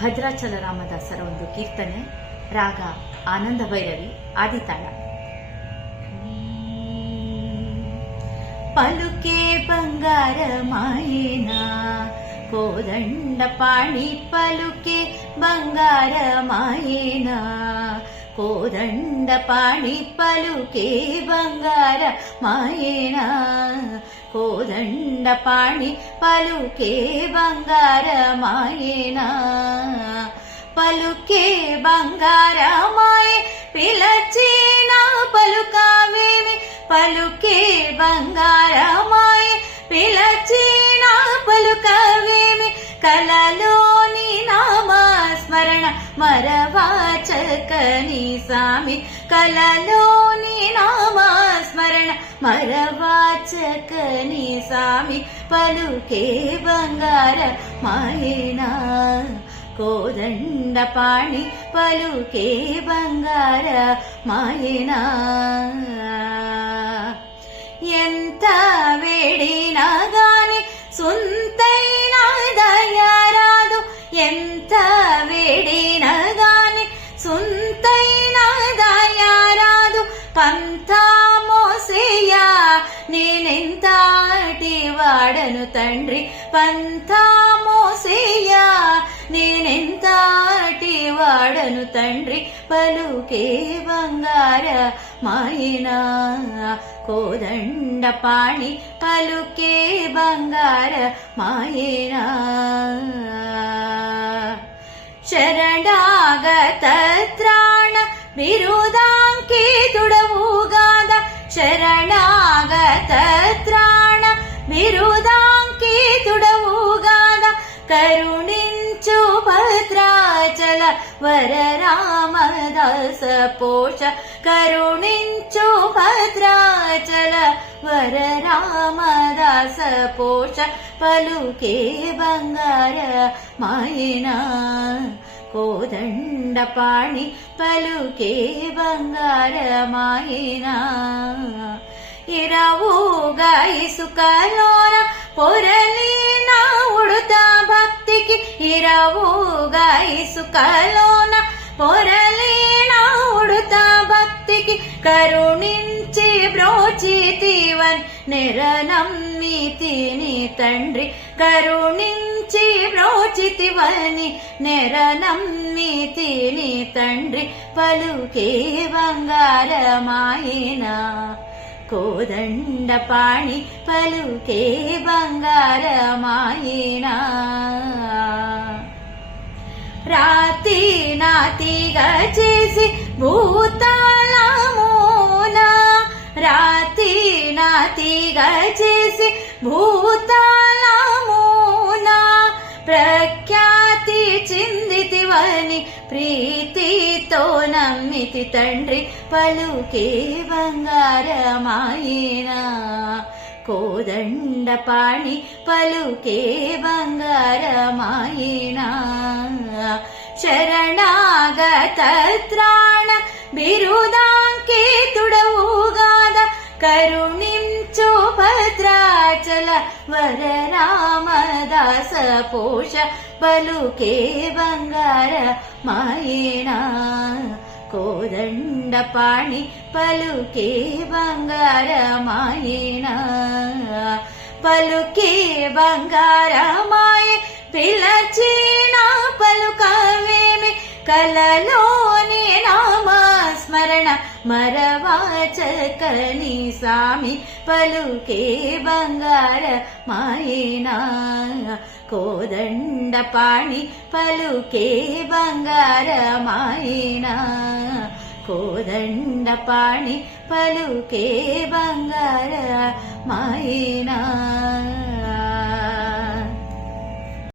ಭದ್ರಾಚಲ ರಾಮದಾಸರ ಒಂದು ಕೀರ್ತನೆ, ರಾಗ ಆನಂದ ಭೈರವಿ, ಆದಿತಾಳ. ಪಲುಕೆ ಬಂಗಾರ ಮಾಯೇನ ಕೋದಂಡ ಪಾಣಿ, ಪಲುಕೆ ಬಂಗಾರ ಮಾಯೇನ ಕೋದಂಡ ಪಾಣಿ, ಪಲುಕೆ ಬಂಗಾರ ಮಾಯೇನ ಕೋದಂಡ ಪಾಣಿ, పలుకే బంగారమాయేనా పలుకే బంగారమాయే పిలచిన పలుకావేమి, పలుకే బంగారమాయే పిలచిన పలుకావేమి, కలలోని నామస్మరణ మరవాచకని సామి, కలలోని నామస్మరణ మరవాచకని సామి, పలుకే బంగార మాయేనా కోదండ పాణి, పలుకే బంగార మాయేనా. ఎంత వేడినా గాని సొంతైన దయరాదు, ఎంత వేడినా గాని సొంతైన దయరాదు, పంతా మోసేయా నేనెంతటి వాడను తండ్రి, పంతా మోసేయా నేనెంతటి వాడను తండ్రి, పలుకే బంగార మాయేనా కోదండ పాణి, పలుకే బంగార మాయేనా. శరణాగత త్రాణ బిరుదాంకితుడవుగాద, శరణాగత త్రాణ బిరుదాంకితుడవుగాద, కరుణించు భద్రాచల వర రామదాస పోష, కరుణించు భద్రాచల వర రామదాస పోష, పలుకే బంగార మాయేనా కోదండ పాణి, పలుకే బంగార మాయేనా. ఇరవుగా ఇసుకలోన పొరలిన ఉడుతా భక్తికి, ఇరవుగా ఇసుకలోన పొరలిన ఉడుతా భక్తికి, కరుణించి బ్రోచితివన్ నెరనమ్మితిని తండ్రి, కరుణించి బ్రోచితివని నెరనమ్మితిని తండ్రి, పలుకే బంగార మాయేనా కోదండ పాణి, పలుకే బంగార మాయేనా. రాతి నాతిగా చేసి భూతాళమున, రాతి నాతిగా చేసి భూతాళమున, ప్రఖ్యాతి చిందితివని ప్రీతితో నమ్మితి తండ్రి, పలుకే బంగార మాయేనా కోదండ పాణి, పలుకే బంగార మాయేనా. శరణాగత త్రాణ బిరుదాంకితుడవుగాద, కరుణించు భద్రాచల వర రామదాస పోష, పలుకే బంగార మాయేనా కోదండ పాణి, పలుకే బంగార మాయేనా. పలుకే బంగార మాయే పిలచిన పలుకావేమి, కలలోని నామస్మరణ మరవాచకని సామి, పలుకే బంగార మాయేనా కోదండ పాణి, పలుకే బంగార మాయేనా కోదండ పాణి, పలుకే బంగార మాయేనా.